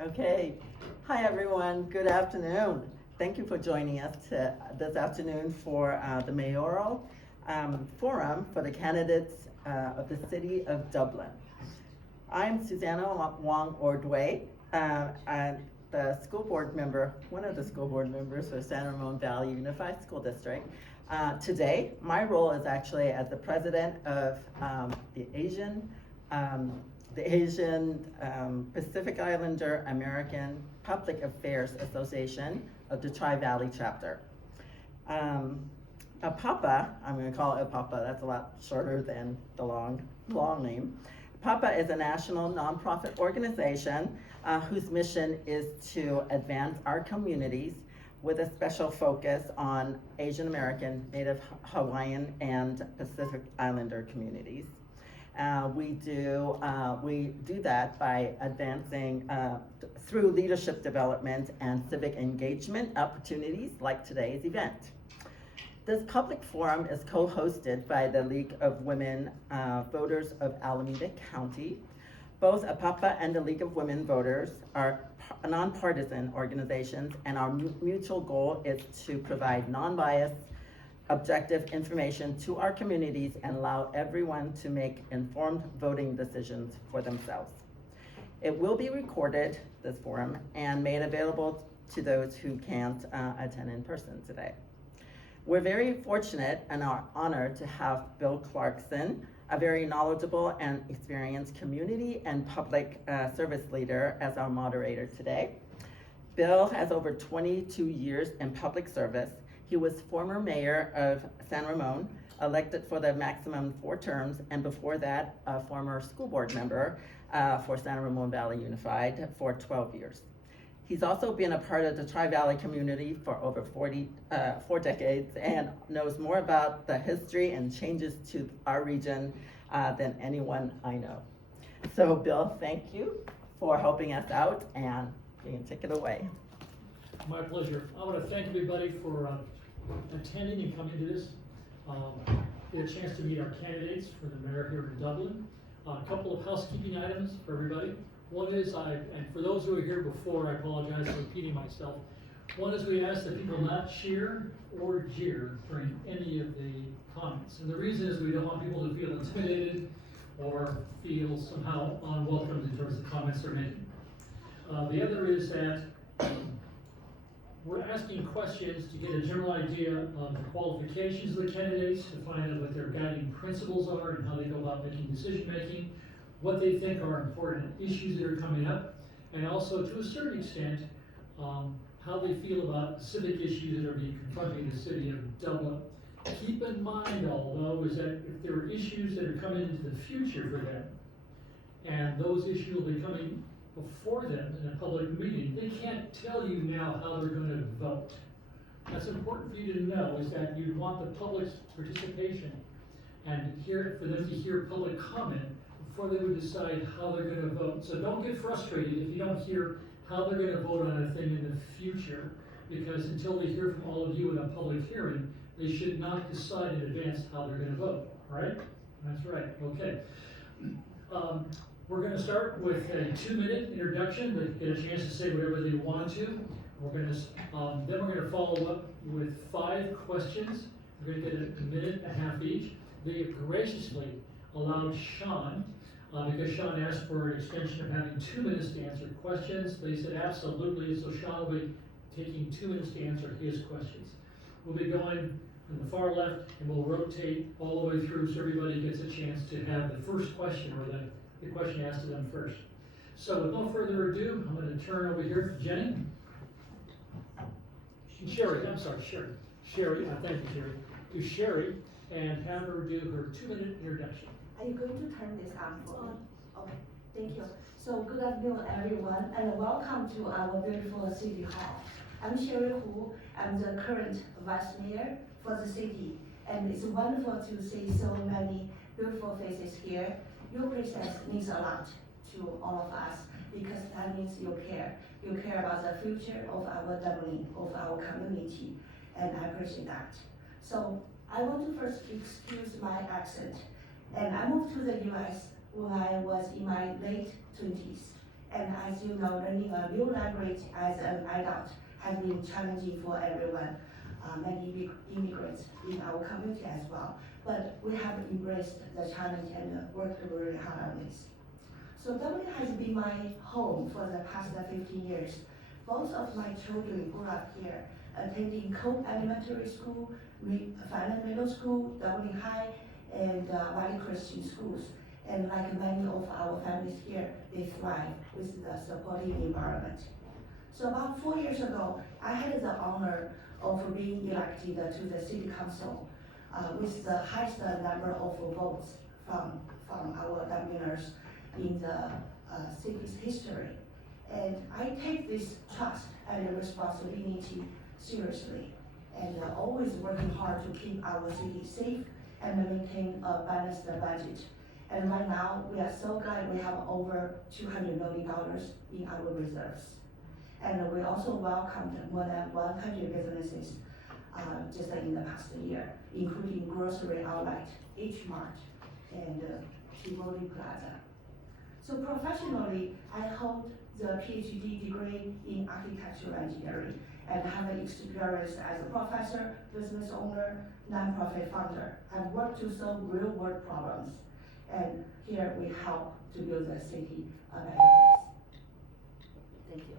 Okay. Hi, everyone. Good afternoon. Thank you for joining us this afternoon for the Mayoral Forum for the candidates of the City of Dublin. I'm Susanna Wong Ordway. I'm the school board member, one of the school board members for San Ramon Valley Unified School District. Today, my role is actually as the president of the Asian Pacific Islander American Public Affairs Association of the Tri-Valley chapter. APAPA, I'm going to call it APAPA, that's a lot shorter than the long name. APAPA is a national nonprofit organization whose mission is to advance our communities with a special focus on Asian American, Native Hawaiian, and Pacific Islander communities. We do that by advancing through leadership development and civic engagement opportunities like today's event. This public forum is co-hosted by the League of Women Voters of Alameda County. Both APAPA and the League of Women Voters are nonpartisan organizations, and our mutual goal is to provide non-biased, objective information to our communities and allow everyone to make informed voting decisions for themselves. It will be recorded, this forum, and made available to those who can't attend in person today. We're very fortunate and are honored to have Bill Clarkson, a very knowledgeable and experienced community and public service leader, as our moderator today. Bill has over 22 years in public service. He was former mayor of San Ramon, elected for the maximum 4 terms, and before that, a former school board member for San Ramon Valley Unified for 12 years. He's also been a part of the Tri-Valley community for over 4 decades and knows more about the history and changes to our region than anyone I know. So Bill, thank you for helping us out, and you can take it away. My pleasure. I want to thank everybody for attending and coming to this. Get a chance to meet our candidates for the mayor here in Dublin. A couple of housekeeping items for everybody. One is, and for those who were here before, I apologize for repeating myself. One is we ask that people not cheer or jeer during any of the comments. And the reason is we don't want people to feel intimidated or feel somehow unwelcome in terms of comments they're making. The other is that we're asking questions to get a general idea of the qualifications of the candidates, to find out what their guiding principles are and how they go about making decision making, what they think are important issues that are coming up, and also to a certain extent, how they feel about civic issues that are being confronting the city of Dublin. Keep in mind, although, is that if there are issues that are coming into the future for them, and those issues will be coming before them in a public meeting, they can't tell you now how they're going to vote. That's important for you to know, is that you want the public's participation and for them to hear public comment before they would decide how they're going to vote. So don't get frustrated if you don't hear how they're going to vote on a thing in the future, because until they hear from all of you in a public hearing, they should not decide in advance how they're going to vote. All right? That's right. Okay. We're going to start with a 2-minute introduction. They get a chance to say whatever they want to. We're going to then we're going to follow up with 5 questions. We're going to get a minute and a half each. They have graciously allowed Sean, because Sean asked for an extension of having 2 minutes to answer questions. They said absolutely, so Sean will be taking 2 minutes to answer his questions. We'll be going from the far left, and we'll rotate all the way through so everybody gets a chance to have the first question, or the question asked to them first. So with no further ado, I'm going to turn over here to Jenny. Sherry, I'm sorry, Sherry. Sherry, thank you, Sherry. To Sherry, and have her do her 2-minute introduction. Are you going to turn this on for me? Okay, thank you. So good afternoon, everyone, and welcome to our beautiful City Hall. I'm Sherry Hu. I'm the current Vice Mayor for the city, and it's wonderful to see so many beautiful faces here. Your presence means a lot to all of us, because that means you care. You care about the future of our Dublin, of our community, and I appreciate that. So I want to first excuse my accent. And I moved to the US when I was in my late 20s. And as you know, learning a new language as an adult has been challenging for everyone, many immigrants in our community as well. But we have embraced the challenge and worked really hard on this. So Dublin has been my home for the past 15 years. Both of my children grew up here, attending Cope Elementary School, Finland Middle School, Dublin High, and Valley Christian Schools. And like many of our families here, they thrive with the supporting environment. So about 4 years ago, I had the honor of being elected to the city council with the highest number of votes from our Dubliners in the city's history. And I take this trust and responsibility seriously, and always working hard to keep our city safe and maintain a balanced budget. And right now, we are so glad we have over $200 million in our reserves. And we also welcomed more than 100 businesses just in the past year, including Grocery Outlet, H Mart, and Tivoli Plaza. So professionally, I hold the PhD degree in architectural engineering and have experience as a professor, business owner, nonprofit founder. I've worked to solve real world problems. And here we help to build the city a better place. Thank you.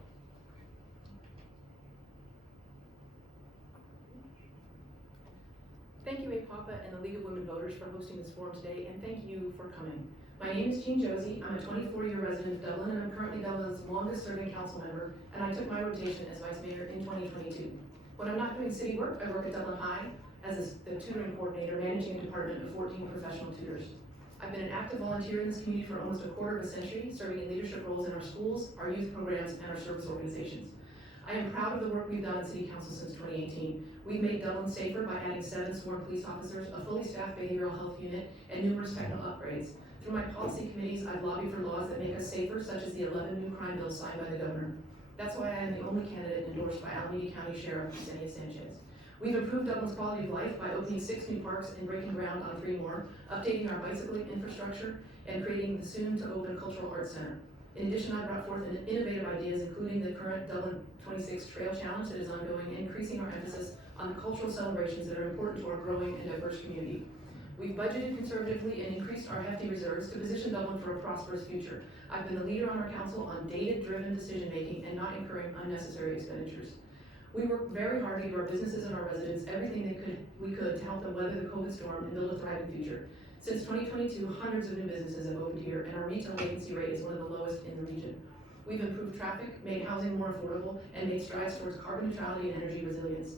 Thank you, APAPA and the League of Women Voters for hosting this forum today, and thank you for coming. My name is Jean Josie. I'm a 24-year resident of Dublin, and I'm currently Dublin's longest-serving council member, and I took my rotation as vice mayor in 2022. When I'm not doing city work, I work at Dublin High as a tutoring coordinator, managing a department of 14 professional tutors. I've been an active volunteer in this community for almost a quarter of a century, serving in leadership roles in our schools, our youth programs, and our service organizations. I am proud of the work we've done in City Council since 2018. We've made Dublin safer by adding 7 sworn police officers, a fully staffed behavioral health unit, and numerous technical upgrades. Through my policy committees, I've lobbied for laws that make us safer, such as the 11 new crime bills signed by the governor. That's why I am the only candidate endorsed by Alameda County Sheriff Yesenia Sanchez. We've improved Dublin's quality of life by opening 6 new parks and breaking ground on 3 more, updating our bicycling infrastructure, and creating the soon-to-open Cultural Arts Center. In addition, I brought forth innovative ideas, including the current Dublin 26 Trail Challenge that is ongoing, increasing our emphasis on the cultural celebrations that are important to our growing and diverse community. We've budgeted conservatively and increased our hefty reserves to position Dublin for a prosperous future. I've been a leader on our council on data-driven decision-making and not incurring unnecessary expenditures. We worked very hard to give our businesses and our residents everything we could to help them weather the COVID storm and build a thriving future. Since 2022, hundreds of new businesses have opened here, and our retail vacancy rate is one of the lowest in the region. We've improved traffic, made housing more affordable, and made strides towards carbon neutrality and energy resilience.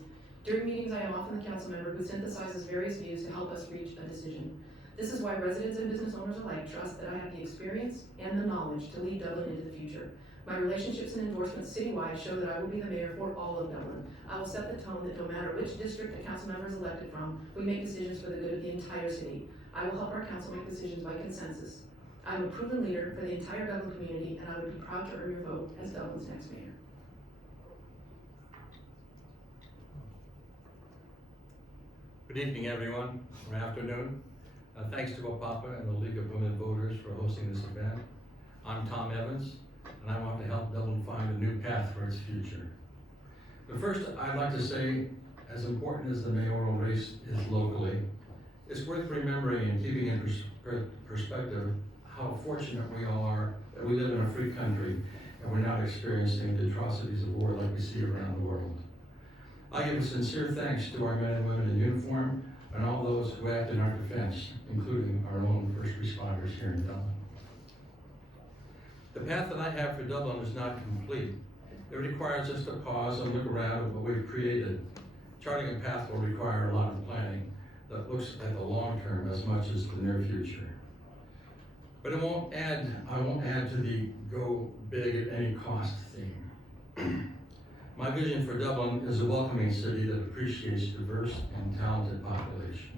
During meetings, I am often the council member who synthesizes various views to help us reach a decision. This is why residents and business owners alike trust that I have the experience and the knowledge to lead Dublin into the future. My relationships and endorsements citywide show that I will be the mayor for all of Dublin. I will set the tone that no matter which district a council member is elected from, we make decisions for the good of the entire city. I will help our council make decisions by consensus. I'm a proven leader for the entire Dublin community, and I would be proud to earn your vote as Dublin's next mayor. Good evening, everyone, or afternoon. Thanks to APAPA and the League of Women Voters for hosting this event. I'm Tom Evans, and I want to help Dublin find a new path for its future. But first, I'd like to say, as important as the mayoral race is locally, it's worth remembering and keeping in perspective how fortunate we all are that we live in a free country and we're not experiencing the atrocities of war like we see around the world. I give a sincere thanks to our men and women in uniform and all those who act in our defense, including our own first responders here in Dublin. The path that I have for Dublin is not complete. It requires us to pause and look around at what we've created. Charting a path will require a lot of planning that looks at the long term as much as the near future. But I won't add to the go big at any cost theme. My vision for Dublin is a welcoming city that appreciates diverse and talented population.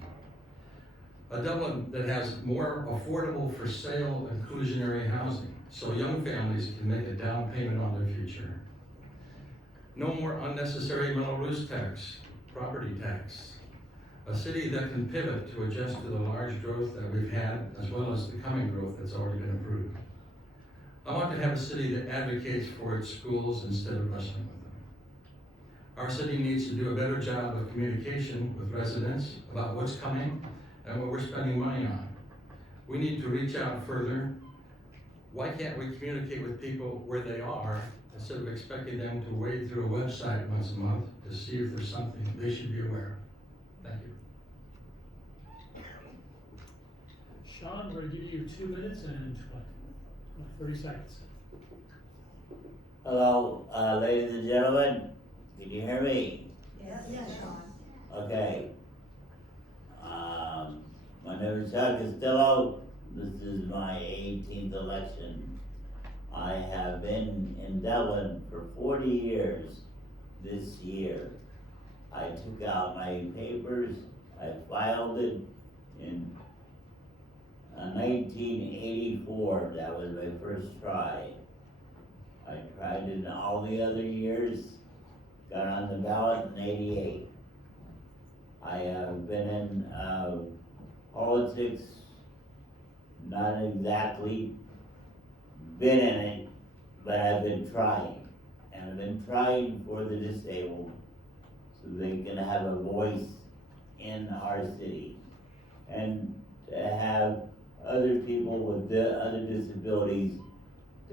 A Dublin that has more affordable for sale inclusionary housing, so young families can make a down payment on their future. No more unnecessary middle roost tax, property tax. A city that can pivot to adjust to the large growth that we've had, as well as the coming growth that's already been approved. I want to have a city that advocates for its schools instead of wrestling with them. Our city needs to do a better job of communication with residents about what's coming and what we're spending money on. We need to reach out further. Why can't we communicate with people where they are instead of expecting them to wade through a website once a month to see if there's something they should be aware of? Thank you. Sean, we're gonna give you 2 minutes and 30 seconds. Hello, ladies and gentlemen, can you hear me? Yes, Sean. Okay. My name is Chuck Castillo. This is my 18th election. I have been in Dublin for 40 years this year. I took out my papers, I filed it in 1984, that was my first try. I tried it in all the other years, got on the ballot in 88. I have been in politics, not exactly been in it, but I've been trying. And I've been trying for the disabled so they can have a voice in our city. And to have other people with other disabilities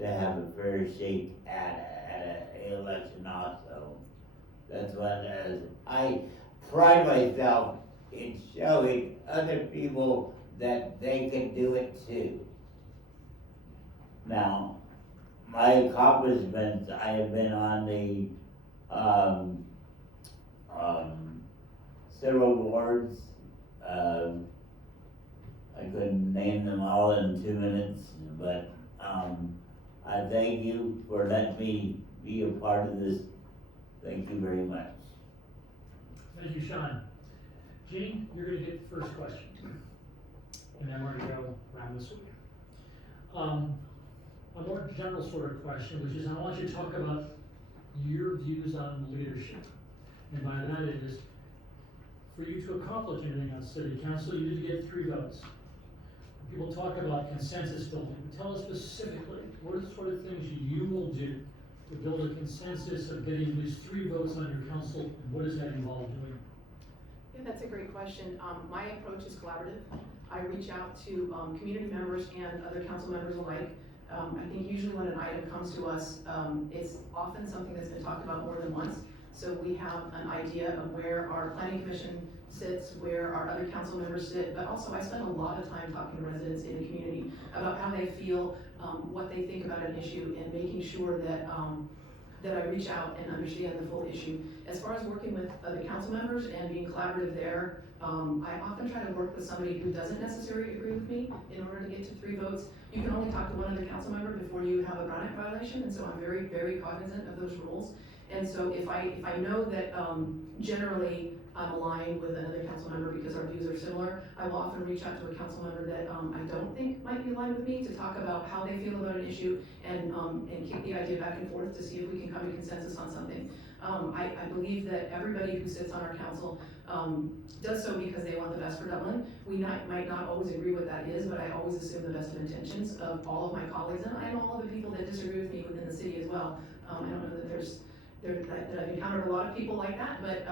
to have a fair shake at an election also. That's what it is. I pride myself in showing other people that they can do it too. Now, my accomplishments, I have been on the several boards. I couldn't name them all in 2 minutes, but I thank you for letting me be a part of this. Thank you very much. Thank you, Sean. Gene, you're gonna get the first question. And then we're gonna go around this way. A more general sort of question, which is I want you to talk about your views on leadership. And by that is, for you to accomplish anything on city council, you need to get 3 votes. People talk about consensus building. Tell us specifically, what are the sort of things you will do to build a consensus of getting at least 3 votes on your council, and what does that involve doing? Yeah, that's a great question. My approach is collaborative. I reach out to community members and other council members alike. I think usually when an item comes to us, it's often something that's been talked about more than once. So we have an idea of where our planning commission sits, where our other council members sit, but also I spend a lot of time talking to residents in the community about how they feel, what they think about an issue, and making sure that that I reach out and understand the full issue. As far as working with other council members and being collaborative there, I often try to work with somebody who doesn't necessarily agree with me in order to get to 3 votes. You can only talk to one other council member before you have a Brown Act violation, and so I'm very, very cognizant of those rules. And so if I know that generally I'm aligned with another council member because our views are similar, I will often reach out to a council member that I don't think might be aligned with me to talk about how they feel about an issue and kick the idea back and forth to see if we can come to consensus on something. I believe that everybody who sits on our council does so because they want the best for Dublin. We might not always agree what that is, but I always assume the best of intentions of all of my colleagues, and I know all the people that disagree with me within the city as well. I don't know that that I've encountered a lot of people like that, but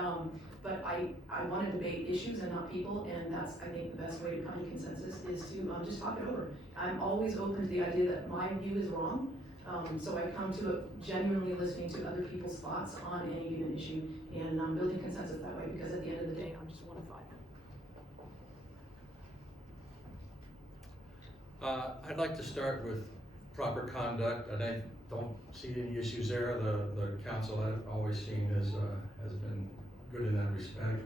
I want to debate issues and not people, and that's, I think, the best way to come to consensus is to just talk it over. I'm always open to the idea that my view is wrong, so I come to it genuinely listening to other people's thoughts on any given issue, and building consensus that way, because at the end of the day, I'm just one of 5. I'd like to start with proper conduct, and I don't see any issues there. The council I've always seen has been good in that respect.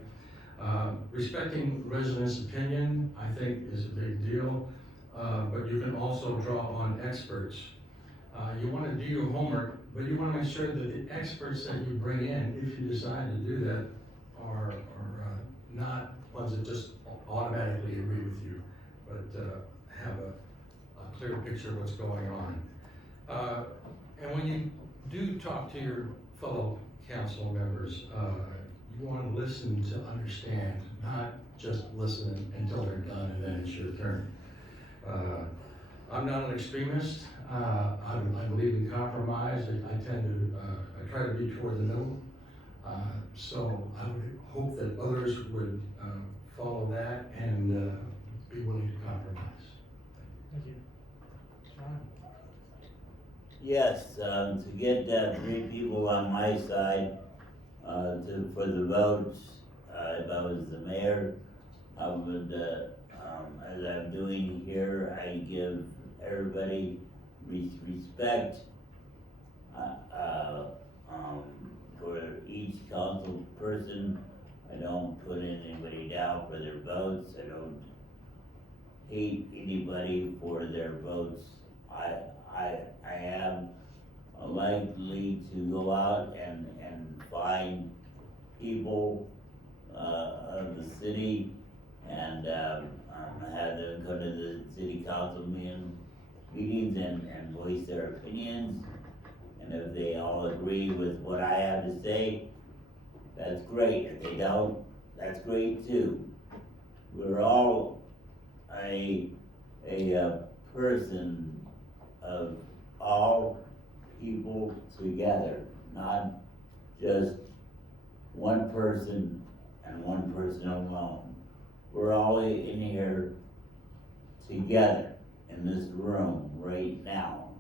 Respecting residents' opinion, I think, is a big deal, but you can also draw on experts. You want to do your homework, but you want to make sure that the experts that you bring in, if you decide to do that, are not ones that just automatically agree with you, but have a clear picture of what's going on. And when you do talk to your fellow council members, you want to listen to understand, not just listen until they're done and then it's your turn. I'm not an extremist. I believe in compromise. I tend to, I try to be toward the middle. So I would hope that others would follow that and be willing to compromise. Thank you. John? Yes, to get 3 people on my side, for the votes, if I was the mayor, I would, as I'm doing here, I give everybody respect, for each council person. I don't put anybody down for their votes, I don't hate anybody for their votes. I am likely to go out and find people, of the city and, have them go to the city council meetings and voice their opinions. And if they all agree with what I have to say, that's great. If they don't, that's great too. We're all a person of all people together, not just one person and one person alone. We're all in here together in this room right now,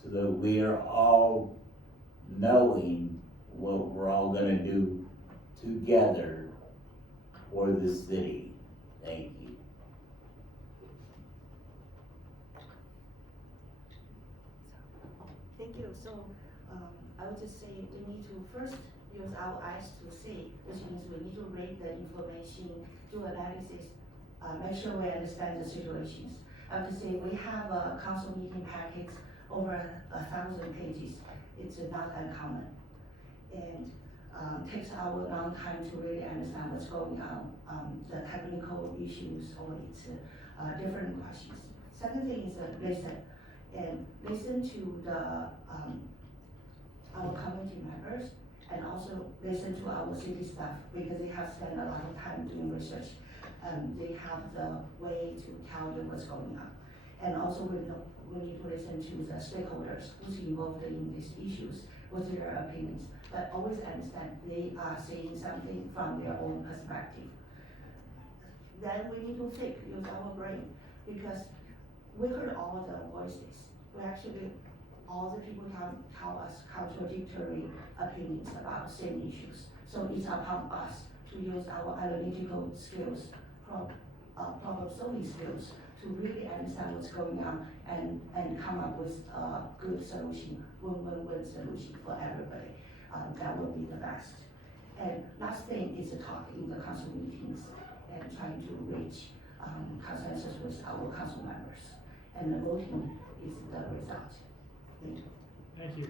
so that we are all knowing what we're all gonna do together for the city. Thank you. Thank you. So, I would just say we need to first use our eyes to see, which means we need to read the information, do analysis, make sure we understand the situations. I would say we have a council meeting packets over 1,000 pages. It's not uncommon. And takes our long time to really understand what's going on, the technical issues or it's different questions. Second thing is listen, and listen to the our community members, and also listen to our city staff, because they have spent a lot of time doing research. They have the way to tell you what's going on. And also we need to listen to the stakeholders who's involved in these issues, what's their opinions, but always understand they are saying something from their own perspective. Then we need to use our brain, because we heard all the voices. We actually, all the people tell us contradictory opinions about same issues. So it's upon us to use our analytical skills, problem solving skills, to really understand what's going on and come up with a good solution, win-win-win solution for everybody. That will be the best. And last thing is talking in the council meetings and trying to reach consensus with our council members. And the voting is the result. Thank you. Thank you.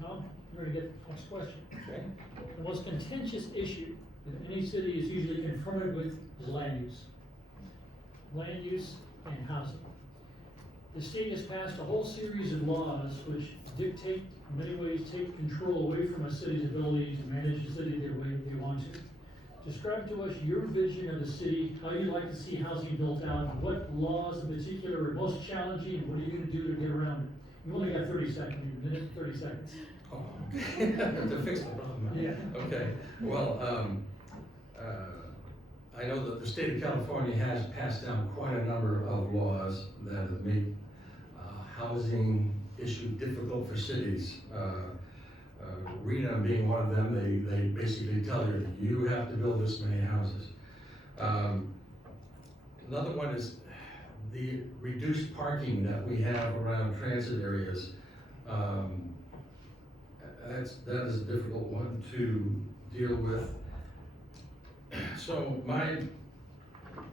Tom, you ready to get the next question? Okay. The most contentious issue that any city is usually confronted with is land use. Land use and housing. The state has passed a whole series of laws which dictate, in many ways, take control away from a city's ability to manage the city the way they want to. Describe to us your vision of the city, how you'd like to see housing built out, and what laws in particular are most challenging, and what are you gonna do to get around it? You only got 30 seconds, a minute and 30 seconds. Oh, to fix the problem. Huh? Yeah. Okay, well, I know that the state of California has passed down quite a number of laws that have made housing issue difficult for cities. RENA being one of them, they basically tell you, you have to build this many houses. Another one is the reduced parking that we have around transit areas. That is a difficult one to deal with. So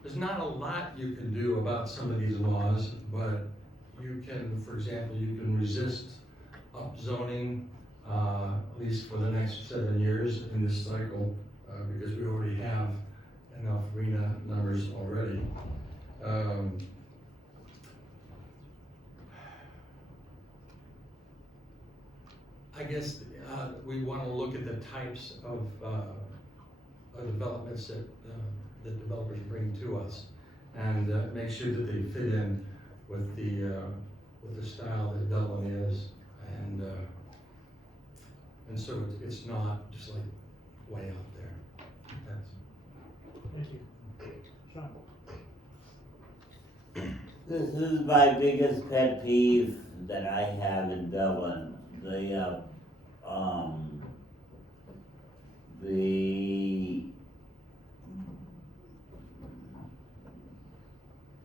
there's not a lot you can do about some of these laws, but you can, for example, you can resist upzoning, at least for the next 7 years in this cycle, because we already have enough RENA numbers already. I guess we want to look at the types of developments that developers bring to us, and make sure that they fit in with the style that Dublin is, and so it's not just like way out there. That's, Thank you. Sean? This is my biggest pet peeve that I have in Dublin.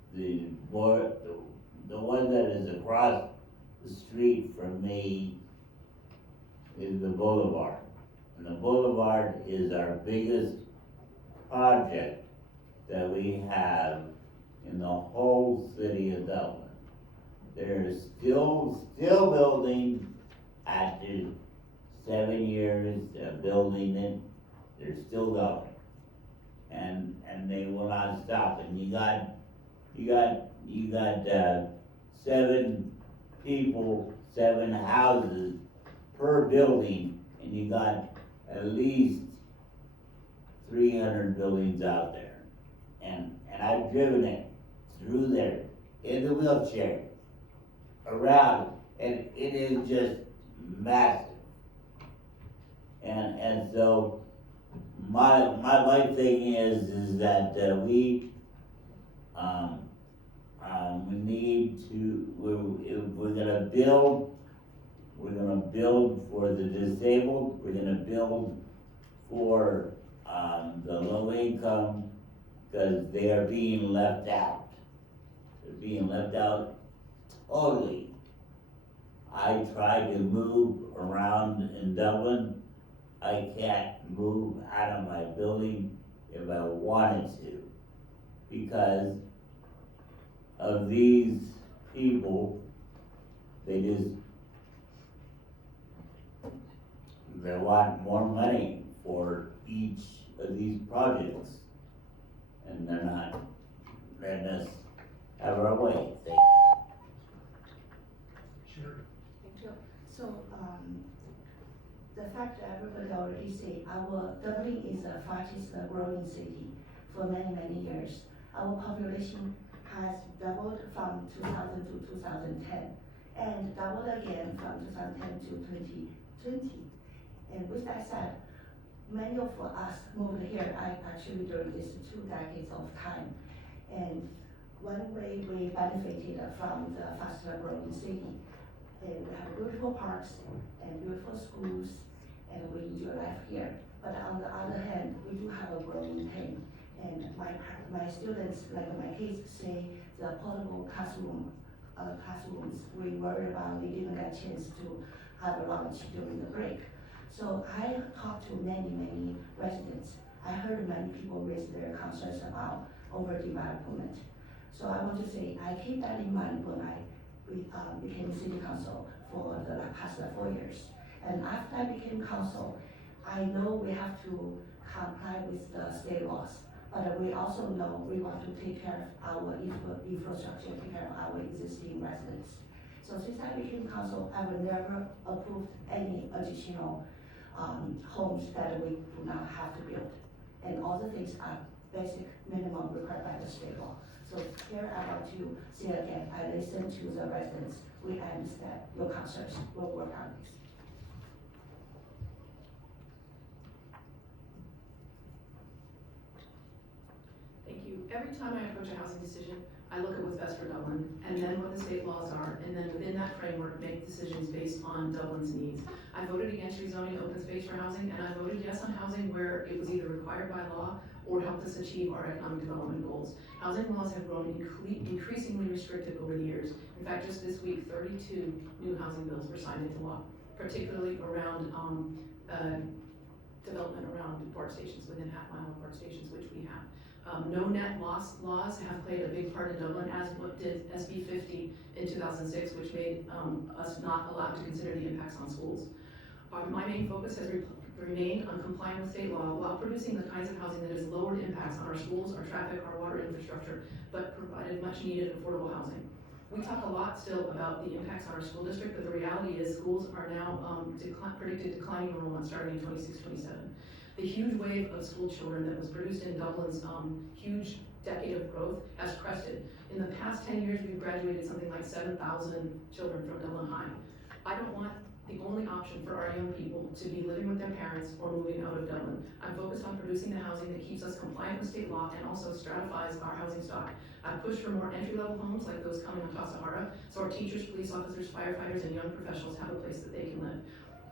The board, the one that is across the street from me is the boulevard. And the boulevard is our biggest project that we have in the whole city of Dublin. They're still building after 7 years of building it, they're still going. And they will not stop. And you got 7 people, 7 houses per building, and you got at least 300 buildings out there. And I've driven it through there in the wheelchair, around, and it is just massive. And so my thing is that we need to, if we're gonna build for the disabled, we're gonna build for the low income, because they are being left out. They're being left out totally. I tried to move around in Dublin. I can't move out of my building if I wanted to, because of these people. They want more money for each of these projects, and they're not letting us have our way. Sure. Thank you. So, the fact that everybody already say, our Dublin is the fastest growing city for many, many years. Our population has doubled from 2000 to 2010, and doubled again from 2010 to 2020. And with that said, many of us moved here, actually during these 2 decades of time. And one way we benefited from the faster growing city, and we have beautiful parks and beautiful schools, and we enjoy life here. But on the other hand, we do have a growing pain. And my students, like my kids, say the portable classrooms, we worry about they didn't get a chance to have a lunch during the break. So I talked to many residents. I heard many people raise their concerns about overdevelopment. So I want to say, I keep that in mind when I became city council for the past 4 years. And after I became council, I know we have to comply with the state laws, but we also know we want to take care of our infrastructure, take care of our existing residents. So since I became council, I will never approve any additional homes that we do not have to build. And all the things are basic minimum required by the state law. So here I want to say again, I listen to the residents. We understand your concerns. We'll work on this. Thank you. Every time I approach a housing decision, I look at what's best for Dublin, and then what the state laws are, and then within that framework, make decisions based on Dublin's needs. I voted against rezoning open space for housing, and I voted yes on housing where it was either required by law or helped us achieve our economic development goals. Housing laws have grown increasingly restrictive over the years. In fact, just this week, 32 new housing bills were signed into law, particularly around development around port stations, within half-mile port stations, which we have. No net loss laws have played a big part in Dublin, as what did SB 50 in 2006, which made us not allowed to consider the impacts on schools. My main focus has remained on complying with state law while producing the kinds of housing that has lowered impacts on our schools, our traffic, our water infrastructure, but provided much needed affordable housing. We talk a lot still about the impacts on our school district, but the reality is schools are now predicted declining enrollment starting in 26-27. The huge wave of school children that was produced in Dublin's huge decade of growth has crested. In the past 10 years, we've graduated something like 7,000 children from Dublin High. I don't want the only option for our young people to be living with their parents or moving out of Dublin. I'm focused on producing the housing that keeps us compliant with state law and also stratifies our housing stock. I've pushed for more entry-level homes like those coming on Casa Hara, so our teachers, police officers, firefighters, and young professionals have a place that they can live.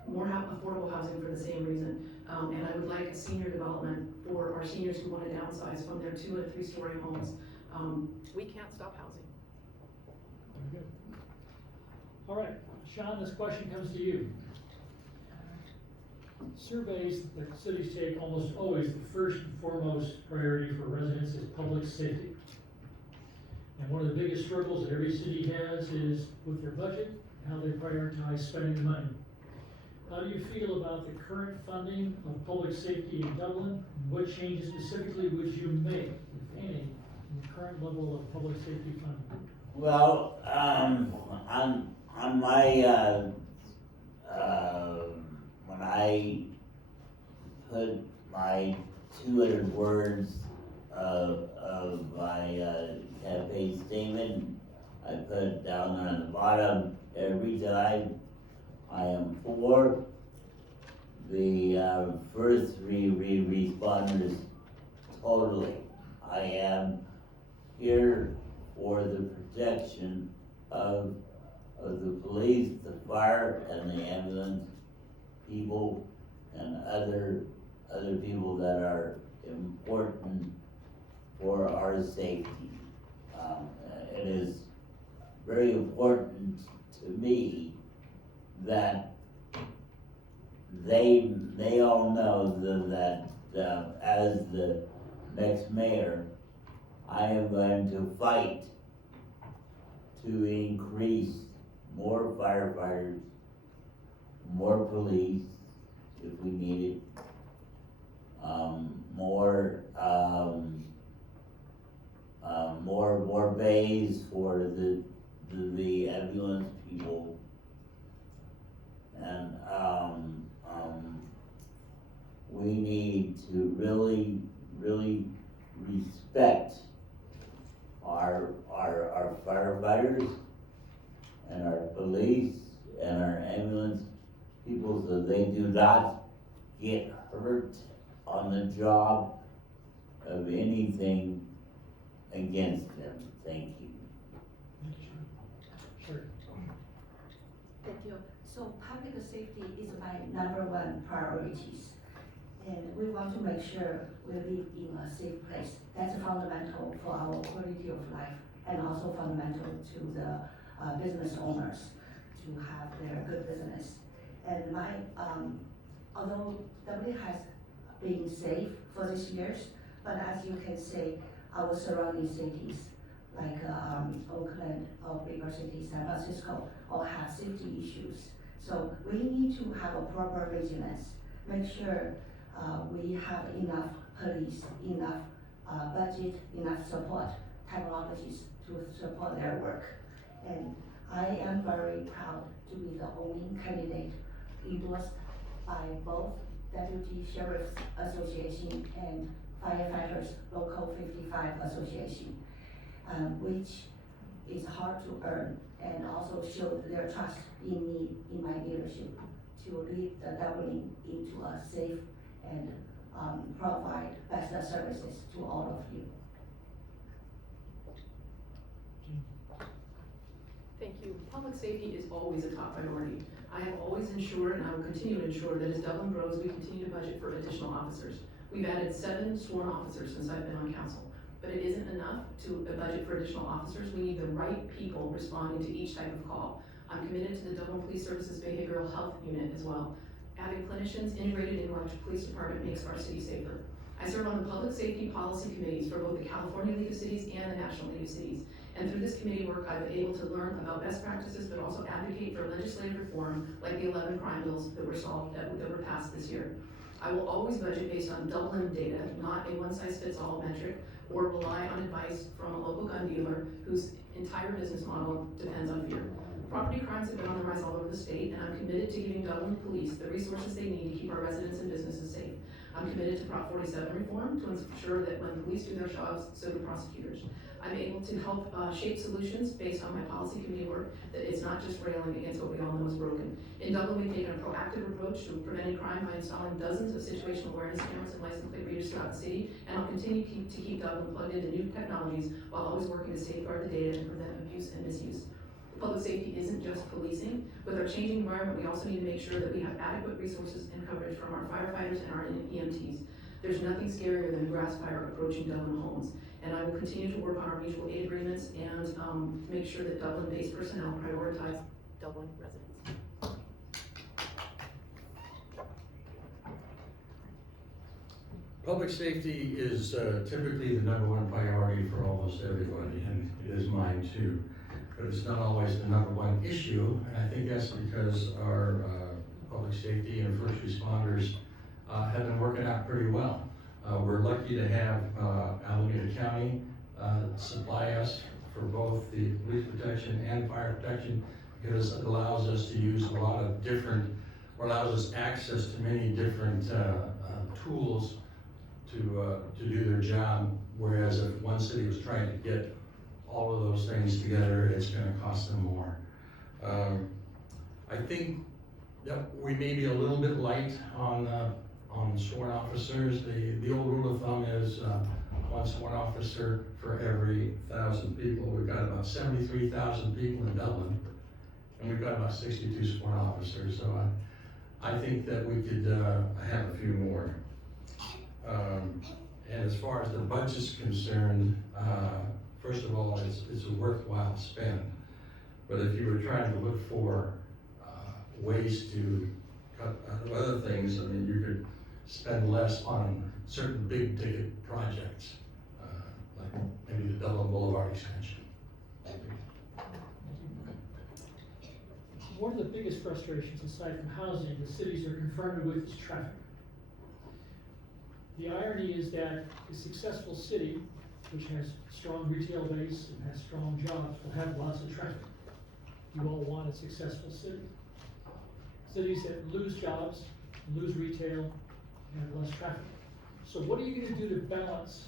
More affordable housing for the same reason. And I would like a senior development for our seniors who want to downsize from their 2- and 3-story homes. We can't stop housing. Very good. All right, Sean, this question comes to you. Surveys that cities take almost always, the first and foremost priority for residents is public safety. And one of the biggest struggles that every city has is with their budget, how they prioritize spending the money. How do you feel about the current funding of public safety in Dublin? What changes specifically would you make, if any, in the current level of public safety funding? Well, on my, when I put my 200 words of my campaign statement, I put down on the bottom, every time I am for the first 3 responders totally. I am here for the protection of the police, the fire, and the ambulance people, and other people that are important for our safety. It is very important to me that they all know that as the next mayor, I am going to fight to increase more firefighters, more police if we need it, more bays for the ambulance people, and we need to really respect our firefighters and our police and our ambulance people so they do not get hurt on the job of anything against them. Thank you. Sure. Thank you. So public safety is my #1 priorities. And we want to make sure we live in a safe place. That's fundamental for our quality of life and also fundamental to the business owners to have their good business. And although Dublin has been safe for these years, but as you can see, our surrounding cities like Oakland or bigger cities, San Francisco, all have safety issues. So we need to have a proper vigilance, make sure we have enough police, enough budget, enough support, technologies to support their work. And I am very proud to be the only candidate endorsed by both Deputy Sheriff's Association and Firefighters Local 55 Association, which is hard to earn and also show their trust in me, in my leadership, to lead the Dublin into a safe and provide best services to all of you. Thank you. Public safety is always a top priority. I have always ensured, and I will continue to ensure, that as Dublin grows, we continue to budget for additional officers. We've added 7 sworn officers since I've been on council, but it isn't enough to budget for additional officers. We need the right people responding to each type of call. I'm committed to the Dublin Police Services Behavioral Health Unit as well. Having clinicians integrated into our police department makes our city safer. I serve on the public safety policy committees for both the California League of Cities and the National League of Cities. And through this committee work, I've been able to learn about best practices, but also advocate for legislative reform, like the 11 crime bills that were passed this year. I will always budget based on Dublin data, not a one-size-fits-all metric, or rely on advice from a local gun dealer whose entire business model depends on fear. Property crimes have been on the rise all over the state, and I'm committed to giving Dublin police the resources they need to keep our residents and businesses safe. I'm committed to Prop 47 reform to ensure that when police do their jobs, so do prosecutors. I'm able to help shape solutions based on my policy committee work, that it's not just railing against what we all know is broken. In Dublin, we've taken a proactive approach to preventing crime by installing dozens of situational awareness cameras and license plate readers throughout the city, and I'll continue to keep Dublin plugged into new technologies while always working to safeguard the data and prevent abuse and misuse. Public safety isn't just policing. With our changing environment, we also need to make sure that we have adequate resources and coverage from our firefighters and our EMTs. There's nothing scarier than a grass fire approaching Dublin homes. And I will continue to work on our mutual aid agreements and make sure that Dublin-based personnel prioritize Dublin residents. Public safety is typically the number one priority for almost everybody, and it is mine too. But it's not always the number one issue, and I think that's because our public safety and first responders have been working out pretty well. We're lucky to have Alameda County supply us for both the police protection and fire protection, because it allows us to use a lot of different, or allows us access to many different tools to do their job, whereas if one city was trying to get all of those things together, it's gonna cost them more. I think that we may be a little bit light on sworn officers. The old rule of thumb is one sworn officer for every 1,000 people. We've got about 73,000 people in Dublin, and we've got about 62 sworn officers, so I think that we could have a few more. And as far as the budget's concerned, first of all, it's a worthwhile spend. But if you were trying to look for ways to cut out of other things, I mean, you could spend less on certain big ticket projects, like maybe the Dublin Boulevard extension. One of the biggest frustrations, aside from housing, the cities are confronted with is traffic. The irony is that a successful city, which has strong retail base and has strong jobs, will have lots of traffic. You all want a successful city. Cities that lose jobs, lose retail, have less traffic. So what are you gonna do to balance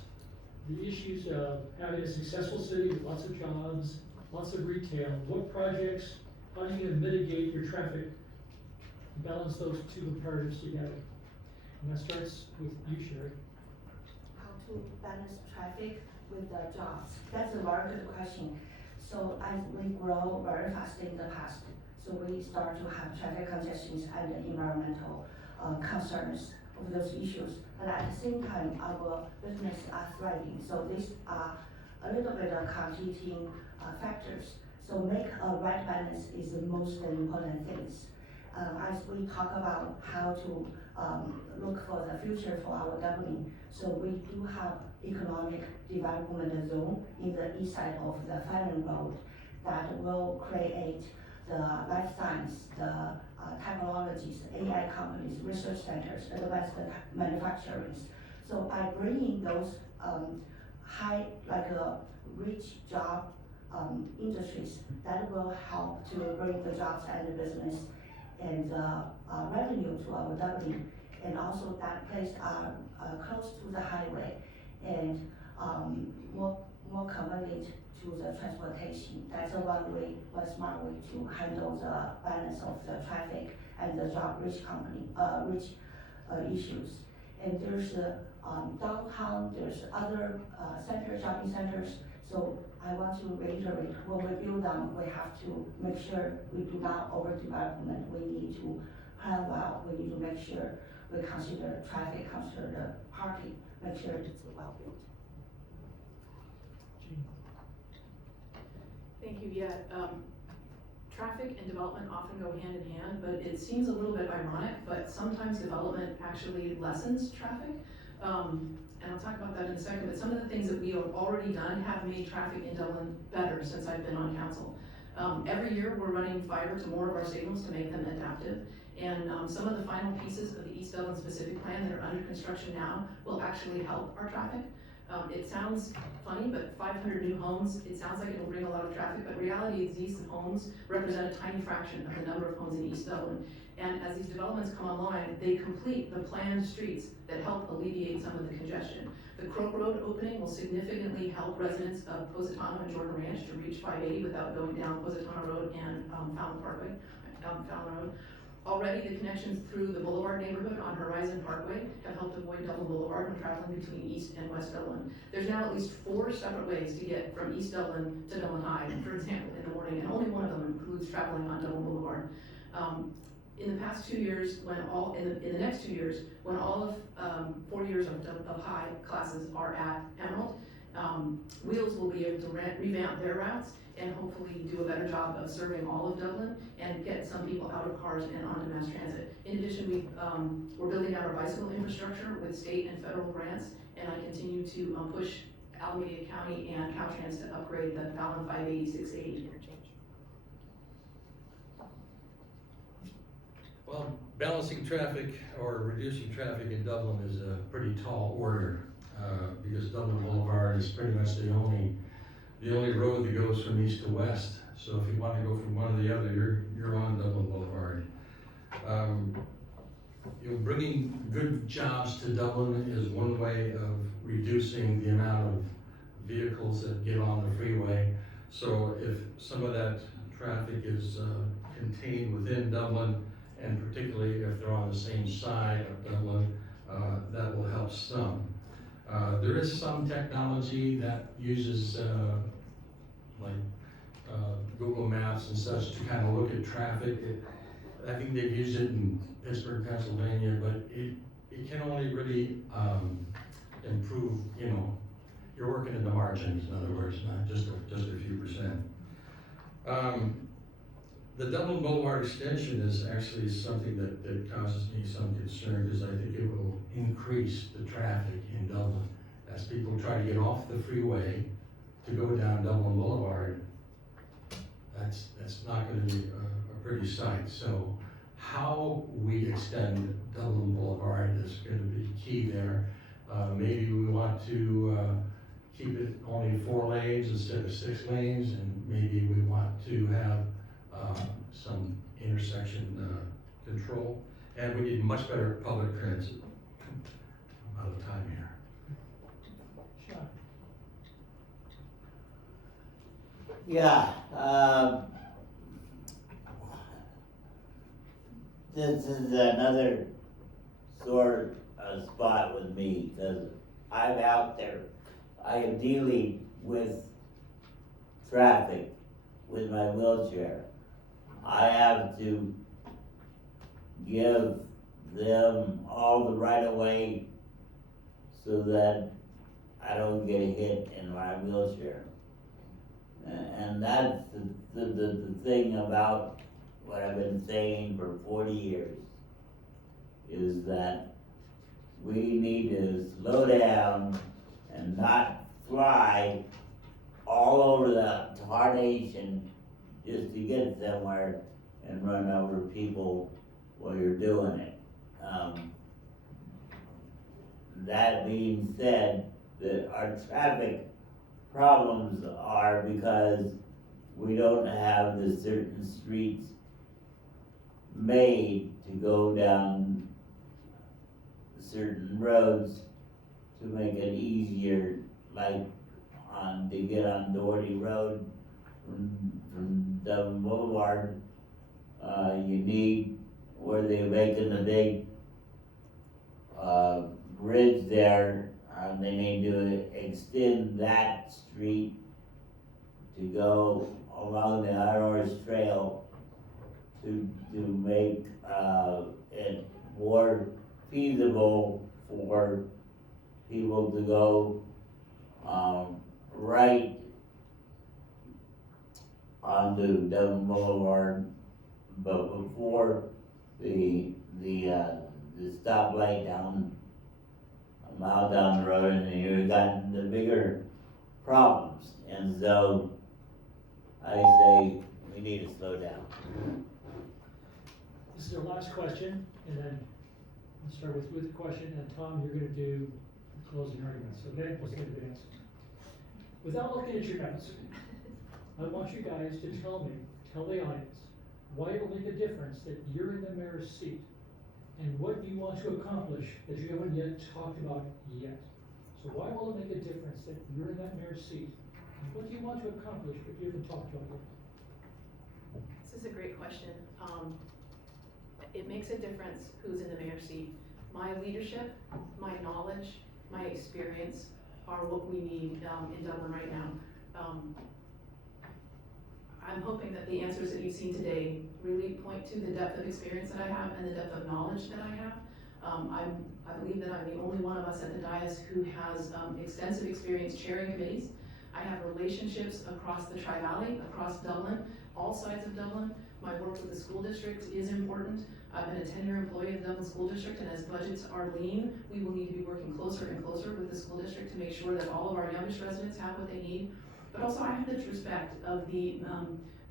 the issues of having a successful city with lots of jobs, lots of retail? What projects, how are you gonna mitigate your traffic, balance those two imperatives together? And that starts with you, Sherry. How to balance traffic with the jobs? That's a very good question. So as we grow very fast in the past, so we start to have traffic congestions and environmental concerns of those issues. But at the same time, our business are thriving. So these are a little bit of competing factors. So make a right balance is the most important things. As we talk about how to look for the future for our Dublin, so we do have economic development zone in the east side of the Fallon Road that will create the life science, the technologies, AI companies, research centers, advanced manufacturers. So by bringing those high, rich job industries, that will help to bring the jobs and the business and revenue to our Dublin. And also that place are close to the highway and more convenient to the transportation. That's one smart way to handle the balance of the traffic and the job-rich issues. And there's downtown, there's other shopping centers. So I want to reiterate, when we build them, we have to make sure we do not overdevelopment. We need to plan well. We need to make sure we consider traffic, consider the parking, make sure it's well built. Thank you. Yeah, traffic and development often go hand in hand, but it seems a little bit ironic, but sometimes development actually lessens traffic. And I'll talk about that in a second, but some of the things that we have already done have made traffic in Dublin better since I've been on council. Every year we're running fiber to more of our signals to make them adaptive. And some of the final pieces of the East Dublin specific plan that are under construction now will actually help our traffic. It sounds funny, but 500 new homes, it sounds like it will bring a lot of traffic, but reality is these homes represent a tiny fraction of the number of homes in East Dublin. And as these developments come online, they complete the planned streets that help alleviate some of the congestion. The Crook Road opening will significantly help residents of Positano and Jordan Ranch to reach 580 without going down Positano Road and Fallon Parkway, Fallon Road. Already, the connections through the Boulevard neighborhood on Horizon Parkway have helped avoid Dublin Boulevard when traveling between East and West Dublin. There's now at least 4 separate ways to get from East Dublin to Dublin High, for example, in the morning, and only one of them includes traveling on Dublin Boulevard. In the past 2 years, in the next 2 years, when all of 4 years of high classes are at Emerald, Wheels will be able to revamp their routes and hopefully do a better job of serving all of Dublin and get some people out of cars and onto mass transit. In addition, we're building out our bicycle infrastructure with state and federal grants, and I continue to push Alameda County and Caltrans to upgrade the Fallon 580-680 interchange. Well, balancing traffic or reducing traffic in Dublin is a pretty tall order, because Dublin Boulevard is pretty much the only road that goes from east to west. So if you want to go from one to the other, you're on Dublin Boulevard. Bringing good jobs to Dublin is one way of reducing the amount of vehicles that get on the freeway. So if some of that traffic is contained within Dublin, and particularly if they're on the same side of Dublin, that will help some. There is some technology that uses Google Maps and such to kind of look at traffic. I think they've used it in Pittsburgh, Pennsylvania, but it can only really improve, you're working in the margins, in other words, not just a few percent. The Dublin Boulevard extension is actually something that causes me some concern, because I think it will increase the traffic in Dublin. As people try to get off the freeway to go down Dublin Boulevard, that's not going to be a pretty sight. So how we extend Dublin Boulevard is going to be key there. Maybe we want to keep it only 4 lanes instead of 6 lanes, and maybe we want to have some intersection control, and we need much better public transit. I'm out of time here. Sean. Yeah, this is another sore spot with me, because I'm out there. I am dealing with traffic with my wheelchair. I have to give them all the right of way so that I don't get hit in my wheelchair. And that's the thing about what I've been saying for 40 years, is that we need to slow down and not fly all over the tarnation just to get somewhere and run over people while you're doing it. That being said, our traffic problems are because we don't have the certain streets made to go down certain roads to make it easier, like to get on Doherty Road from Dublin Boulevard. You need, where they're making the big bridge there, they need to extend that street to go along the Irish Trail to make it more feasible for people to go right onto Dublin Boulevard, but before the stoplight down a mile down the road, and you've got the bigger problems. And so I say we need to slow down. This is our last question, and then I'll start with the question, and Tom, you're gonna do closing arguments, okay? Let's get advanced. Without looking at your notes, I want you guys to tell the audience, why it will make a difference that you're in the mayor's seat, and what you want to accomplish that you haven't yet talked about yet. So why will it make a difference that you're in that mayor's seat? And what do you want to accomplish but you haven't talked about yet? This is a great question. It makes a difference who's in the mayor's seat. My leadership, my knowledge, my experience are what we need in Dublin right now. I'm hoping that the answers that you've seen today really point to the depth of experience that I have and the depth of knowledge that I have. I believe that I'm the only one of us at the dais who has extensive experience chairing committees. I have relationships across the Tri-Valley, across Dublin, all sides of Dublin. My work with the school district is important. I've been a 10-year employee of the Dublin School District, and as budgets are lean, we will need to be working closer and closer with the school district to make sure that all of our youngest residents have what they need. But also I have the respect of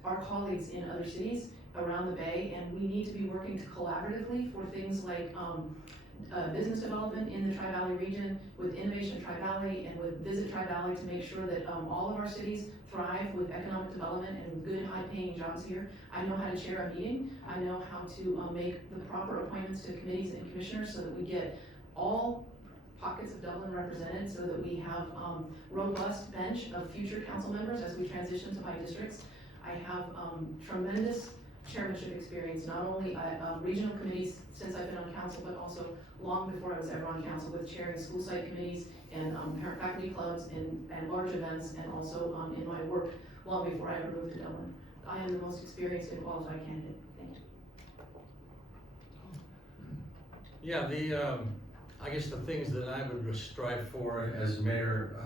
our colleagues in other cities around the Bay, and we need to be working collaboratively for things like business development in the Tri-Valley region, with Innovation Tri-Valley and with Visit Tri-Valley, to make sure that all of our cities thrive with economic development and good high-paying jobs here. I know how to chair a meeting. I know how to make the proper appointments to committees and commissioners so that we get all pockets of Dublin represented, so that we have robust bench of future council members as we transition to my districts. I have tremendous chairmanship experience, not only at regional committees since I've been on council, but also long before I was ever on council, with chairing school site committees and parent faculty clubs and large events, and also in my work long before I ever moved to Dublin. I am the most experienced and qualified candidate. Thank you. Yeah, I guess the things that I would strive for as mayor,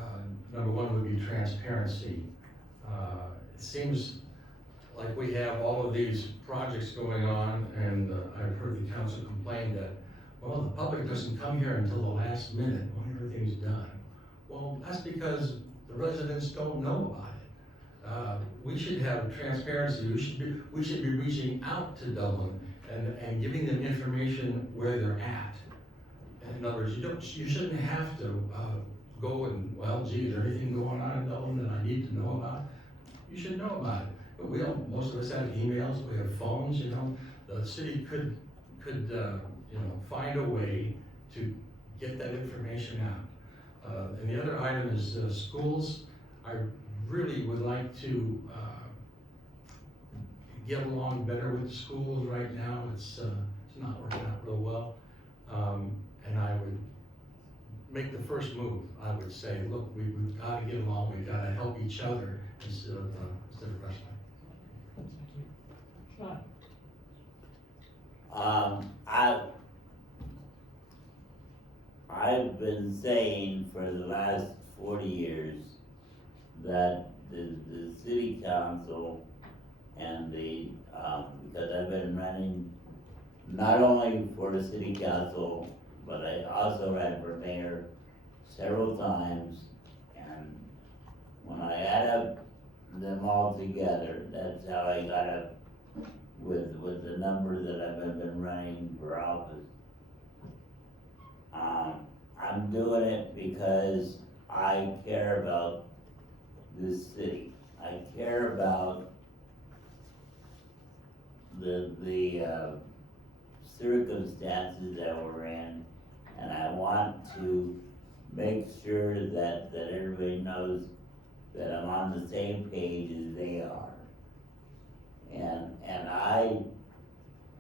number one would be transparency. It seems like we have all of these projects going on, and I've heard the council complain that, well, the public doesn't come here until the last minute when everything's done. Well, that's because the residents don't know about it. We should have transparency. We should be reaching out to Dublin and giving them information where they're at. In other words, you shouldn't have to go and, well, gee, is there anything going on in Dublin that I need to know about? You should know about it. But we don't, most of us have emails, we have phones, you know. The city could find a way to get that information out. And the other item is schools. I really would like to get along better with the schools right now. It's not working out real well. And I would make the first move. I would say, look, we've got to get along, we've got to help each other instead of wrestling. Sean? I've been saying for the last 40 years that the city council and because I've been running not only for the city council, but I also ran for mayor several times, and when I add up them all together, that's how I got up with the number that I've been running for office. I'm doing it because I care about this city. I care about the circumstances that we're in, and I want to make sure that everybody knows that I'm on the same page as they are. And I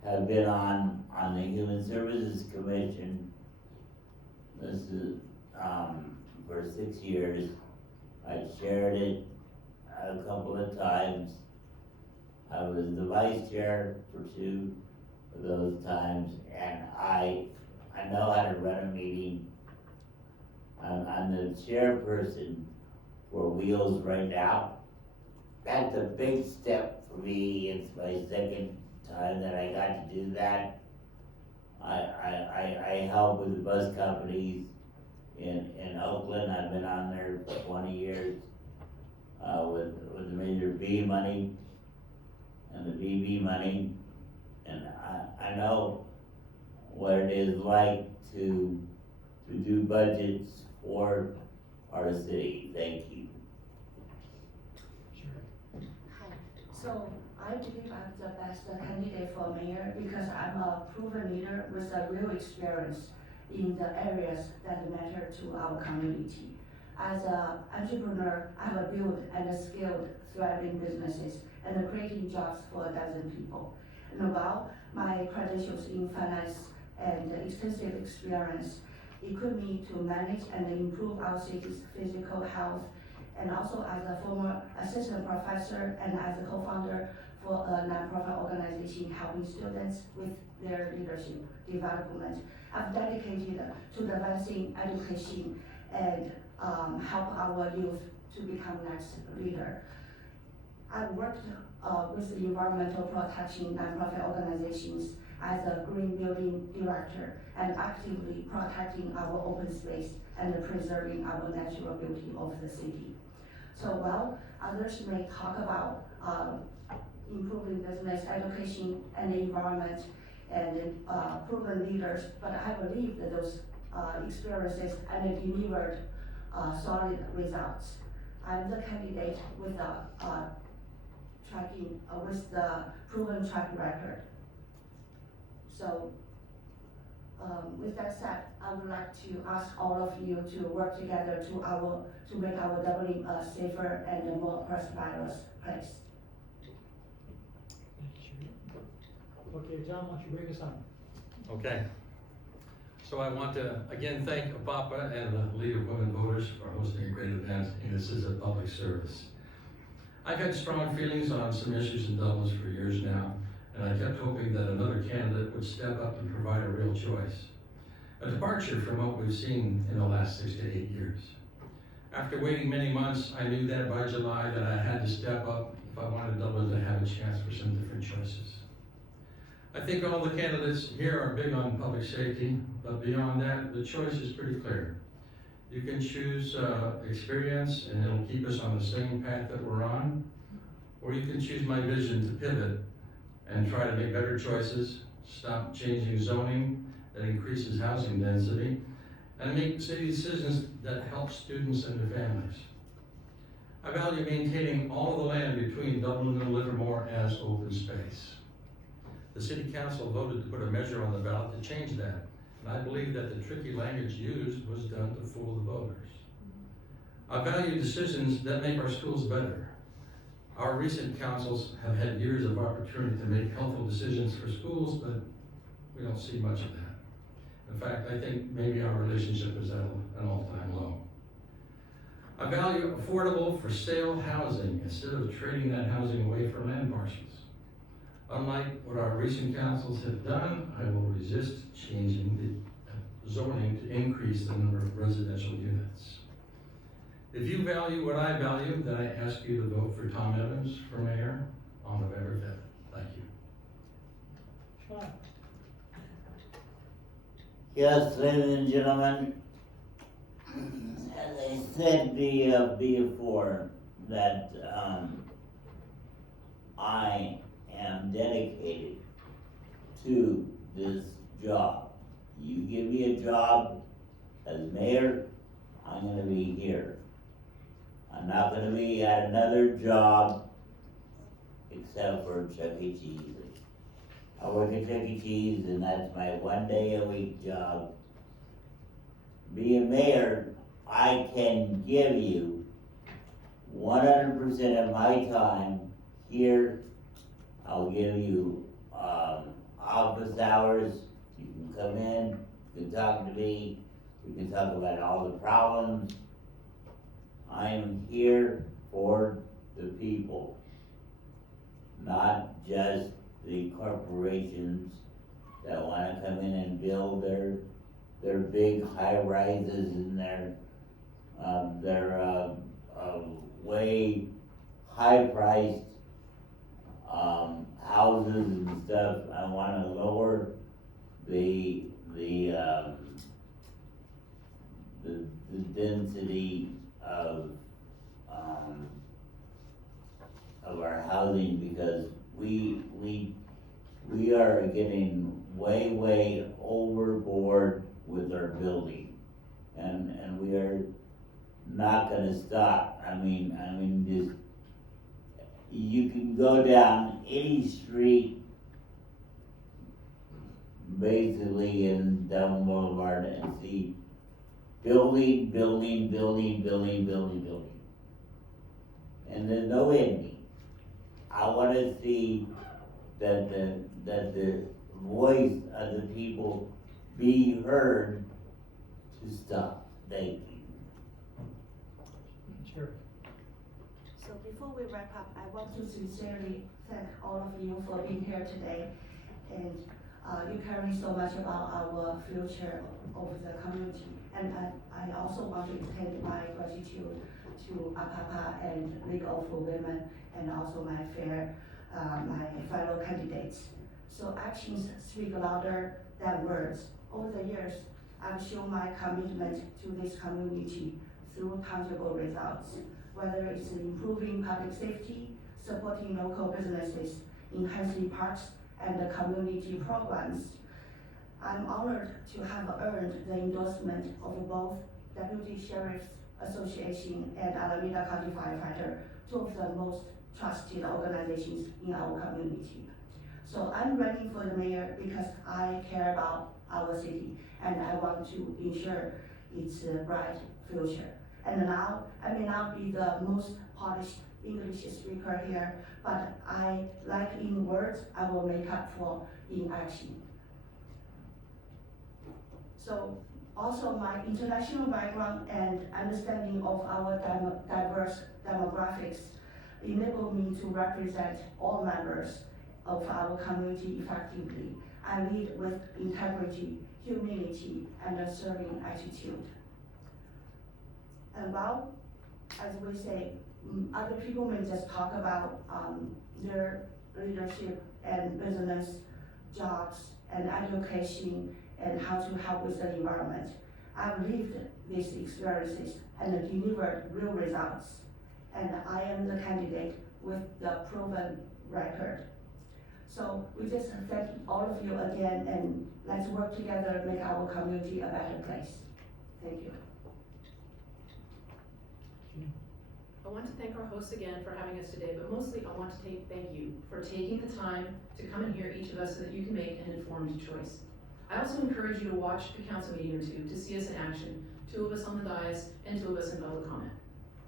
have been on the Human Services Commission. This is for 6 years. I chaired it a couple of times. I was the vice chair for 2 of those times, and I know how to run a meeting. I'm the chairperson for Wheels right now. That's a big step for me. It's my second time that I got to do that. I help with the bus companies in Oakland. I've been on there for 20 years with the Major B money and the BB money, and I know what it is like to do budgets for our city. Thank you. Sure. Hi. So I believe I'm the best candidate for mayor because I'm a proven leader with a real experience in the areas that matter to our community. As an entrepreneur, I have built and scaled thriving businesses and creating jobs for a dozen people. And while my credentials in finance and extensive experience equip me to manage and improve our city's physical health, and also as a former assistant professor and as a co-founder for a nonprofit organization helping students with their leadership development. I'm dedicated to advancing education and help our youth to become next leader. I worked with environmental protection nonprofit organizations as a green building director and actively protecting our open space and preserving our natural beauty of the city. So while others may talk about improving business, education, and the environment, and proven leaders, but I believe that those experiences and delivered solid results. I'm the candidate with the with the proven track record. So with that said, I would like to ask all of you to work together to make our Dublin a safer and a more prosperous place. Thank you. Okay, John, why don't you bring us on? Okay. So I want to again thank APAPA and the League of Women Voters for hosting a great event, and this is a public service. I've had strong feelings on some issues in Dublin for years now, and I kept hoping that another candidate would step up and provide a real choice. A departure from what we've seen in the last 6 to 8 years. After waiting many months, I knew that by July that I had to step up if I wanted Dublin to have a chance for some different choices. I think all the candidates here are big on public safety, but beyond that, the choice is pretty clear. You can choose experience and it'll keep us on the same path that we're on, or you can choose my vision to pivot and try to make better choices, stop changing zoning that increases housing density, and make city decisions that help students and their families. I value maintaining all of the land between Dublin and Livermore as open space. The City Council voted to put a measure on the ballot to change that, and I believe that the tricky language used was done to fool the voters. I value decisions that make our schools better. Our recent councils have had years of opportunity to make helpful decisions for schools, but we don't see much of that. In fact, I think maybe our relationship is at an all-time low. I value affordable for sale housing instead of trading that housing away for land parcels. Unlike what our recent councils have done, I will resist changing the zoning to increase the number of residential units. If you value what I value, then I ask you to vote for Tom Evans for mayor on November 5th. Thank you. Sean? Yes, ladies and gentlemen, as I said before, that I am dedicated to this job. You give me a job as mayor, I'm gonna be here. I'm not gonna be at another job except for Chuck E. Cheese. I work at Chuck E. Cheese and that's my 1 day a week job. Being mayor, I can give you 100% of my time here. I'll give you office hours. You can come in, you can talk to me, we can talk about all the problems. I'm here for the people, not just the corporations that wanna come in and build their big high rises and their way high priced houses and stuff. I wanna lower the density of our housing because we are getting way overboard with our building. and we are not gonna stop. I mean, just, you can go down any street basically in Dublin Boulevard and see building. And there's no ending. I wanna see that the voice of the people be heard to stop. Thank you. Sure. So before we wrap up, I want to sincerely thank all of you for being here today. And you caring so much about our future of the community. And I also want to extend my gratitude to APAPA and League of Women and also my fellow candidates. So actions speak louder than words. Over the years, I've shown my commitment to this community through tangible results, whether it's improving public safety, supporting local businesses, enhancing parks and the community programs. I'm honored to have earned the endorsement of both Deputy Sheriff's Association and Alameda County Firefighter, two of the most trusted organizations in our community. So I'm running for the mayor because I care about our city and I want to ensure its bright future. And now, I may not be the most polished English speaker here, but I like in words, I will make up for in action. So also my international background and understanding of our diverse demographics enable me to represent all members of our community effectively. I lead with integrity, humility, and a serving attitude. And well, as we say, other people may just talk about their leadership and business, jobs, and education, and how to help with the environment. I've lived these experiences and delivered real results. And I am the candidate with the proven record. So we just thank all of you again, and let's work together to make our community a better place. Thank you. I want to thank our hosts again for having us today, but mostly I want to thank you for taking the time to come and hear each of us so that you can make an informed choice. I also encourage you to watch a council meeting or two to see us in action, 2 of us on the dais and 2 of us in public comment.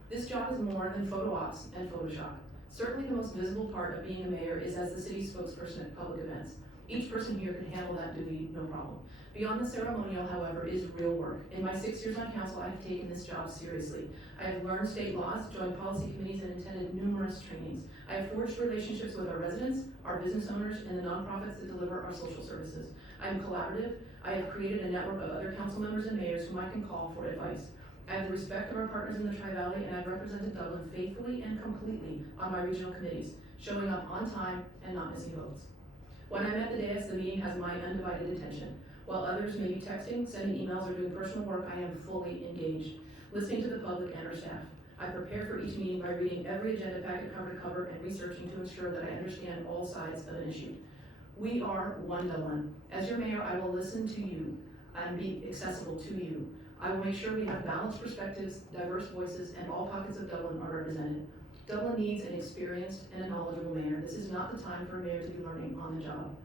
This job is more than photo ops and Photoshop. Certainly the most visible part of being a mayor is as the city spokesperson at public events. Each person here can handle that duty, no problem. Beyond the ceremonial, however, is real work. In my 6 years on council, I have taken this job seriously. I have learned state laws, joined policy committees, and attended numerous trainings. I have forged relationships with our residents, our business owners, and the nonprofits that deliver our social services. I am collaborative. I have created a network of other council members and mayors whom I can call for advice. I have the respect of our partners in the Tri-Valley, and I've represented Dublin faithfully and completely on my regional committees, showing up on time and not missing votes. When I'm at the dais, the meeting has my undivided attention. While others may be texting, sending emails, or doing personal work, I am fully engaged, listening to the public and our staff. I prepare for each meeting by reading every agenda packet cover to cover and researching to ensure that I understand all sides of an issue. We are one Dublin. As your mayor, I will listen to you and be accessible to you. I will make sure we have balanced perspectives, diverse voices, and all pockets of Dublin are represented. Dublin needs an experienced and a knowledgeable mayor. This is not the time for a mayor to be learning on the job.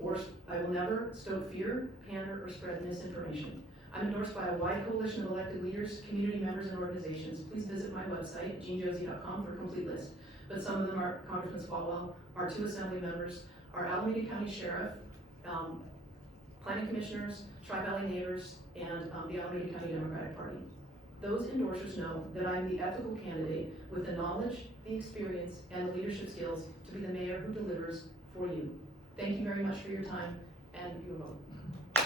Or I will never stoke fear, pander, or spread misinformation. I'm endorsed by a wide coalition of elected leaders, community members, and organizations. Please visit my website, jeanjosie.com, for a complete list. But some of them are Congressman Swalwell, our 2 assembly members, our Alameda County Sheriff, planning commissioners, Tri-Valley neighbors, and the Alameda County Democratic Party. Those endorsers know that I'm the ethical candidate with the knowledge, the experience, and the leadership skills to be the mayor who delivers for you. Thank you very much for your time and your vote. I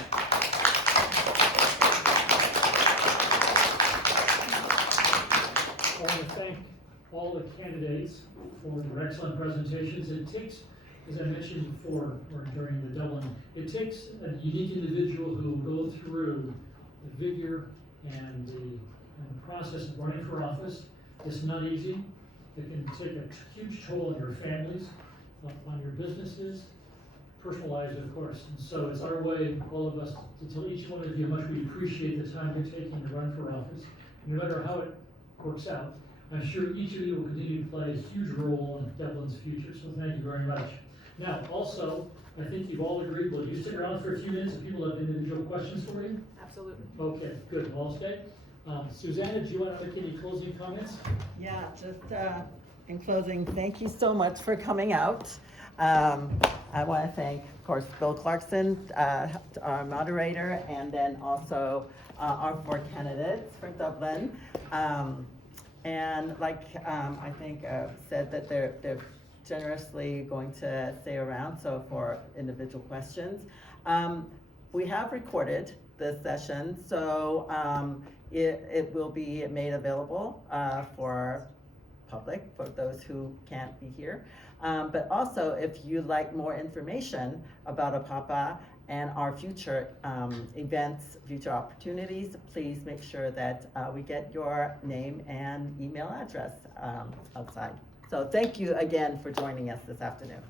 want to thank all the candidates for their excellent presentations. It takes, as I mentioned before, or during the Dublin, it takes a unique individual who will go through the vigor and the process of running for office. It's not easy. It can take a huge toll on your families, on your businesses, personalized, of course. And so it's our way, all of us, to tell each one of you how much we appreciate the time you're taking to run for office. No matter how it works out, I'm sure each of you will continue to play a huge role in Dublin's future, so thank you very much. Now, also, I think you've all agreed, will you stick around for a few minutes if people have individual questions for you? Absolutely. Okay, good, well, stay. Susanna, do you want to make any closing comments? Yeah, just in closing, thank you so much for coming out. I want to thank, of course, Bill Clarkson, our moderator, and then also our 4 candidates for Dublin. And like I think said that they're generously going to stay around, so for individual questions. We have recorded this session, so it will be made available for public, for those who can't be here. But also, if you'd like more information about APAPA and our future events, future opportunities, please make sure that we get your name and email address outside. So thank you again for joining us this afternoon.